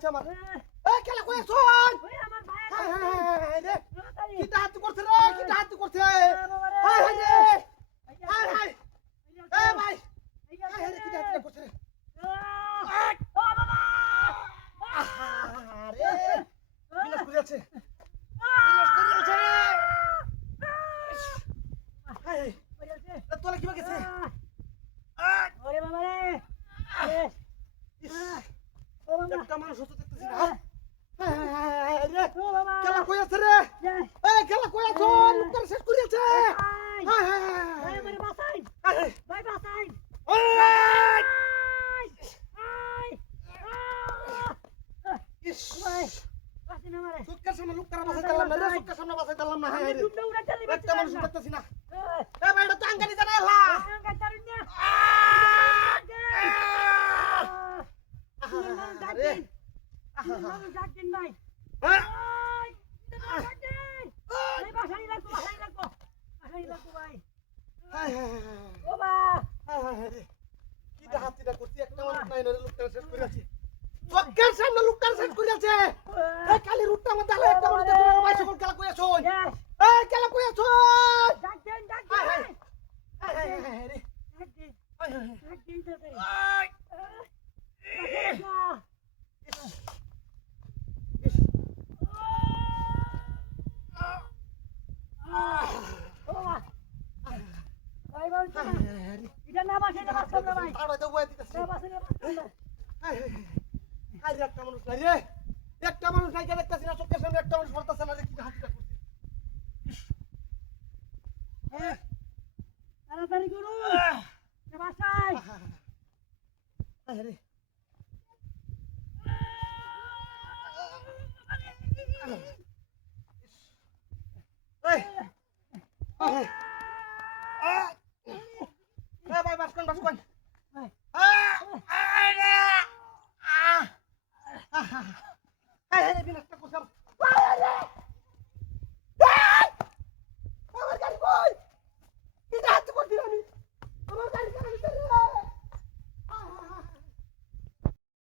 আছে আমার এই খেলা কই আছন ওই আমার ভাই হাই রে তাড়াতাড়ি কি হাত করছে রে কি হাত করছে হাই হাই রে হাই হাই এ ভাই হাই রে কি হাত করছে রে ও বাবা আরে বিনাশ করে আছে বিনাশ করে আছে রে হাই ওরে তোলা কি গেছে ওরে বাবা রে ও বাবা একটা মানুষ হতে দেখতেছি না হাই রে ও বাবা খেলা কই আছে রে এই খেলা কই আছন মুক্তার শেষ করে আছে হাই হাই ভাই আমার বাসাই হাই ভাই বাসাই ইস ভাই বাসি না মারে সুটকার সামনে লুক করা বাসাই দিলাম না রে সুটকার সামনে বাসাই দিলাম না হাই রে দুমটা উড়া চলে একটা মানুষ দেখতেছি না এ ভাই এটা তো আঙ্গারি জানা এলা গাতারুন্যা আরে জাকিন ভাই হ্যাঁ ভাই বাসাই লাগো ভাই হাই হাই ও বা হাই রে কি হাতিটা করছি একটা মানুষ নাই রে লুকটা শেষ করে আছে সুটকার সামনে লুকটা শেষ করে আছে এই কালি রুটটা আমার দালে একটা মানুষ দেখো ভাই সকল খেলা কই আছন এই খেলা কই আছন জাকিন হাই হাই রে জাকিন হাই হাই জাকিন তাড়াতাড়ি ইস ও বা ভাই ভাই এটা না বাসে না বাসে না ভাই তাড়া দাও দিতেছি না বাসে না হাই রে একটা মানুষ নাই রে একটা মানুষ নাই দেখতেছি না চোখের সামনে একটা মানুষ পড়তাছে না রে কি হাতিটা করছে তাড়াতাড়ি করুন বাসাই হাই রে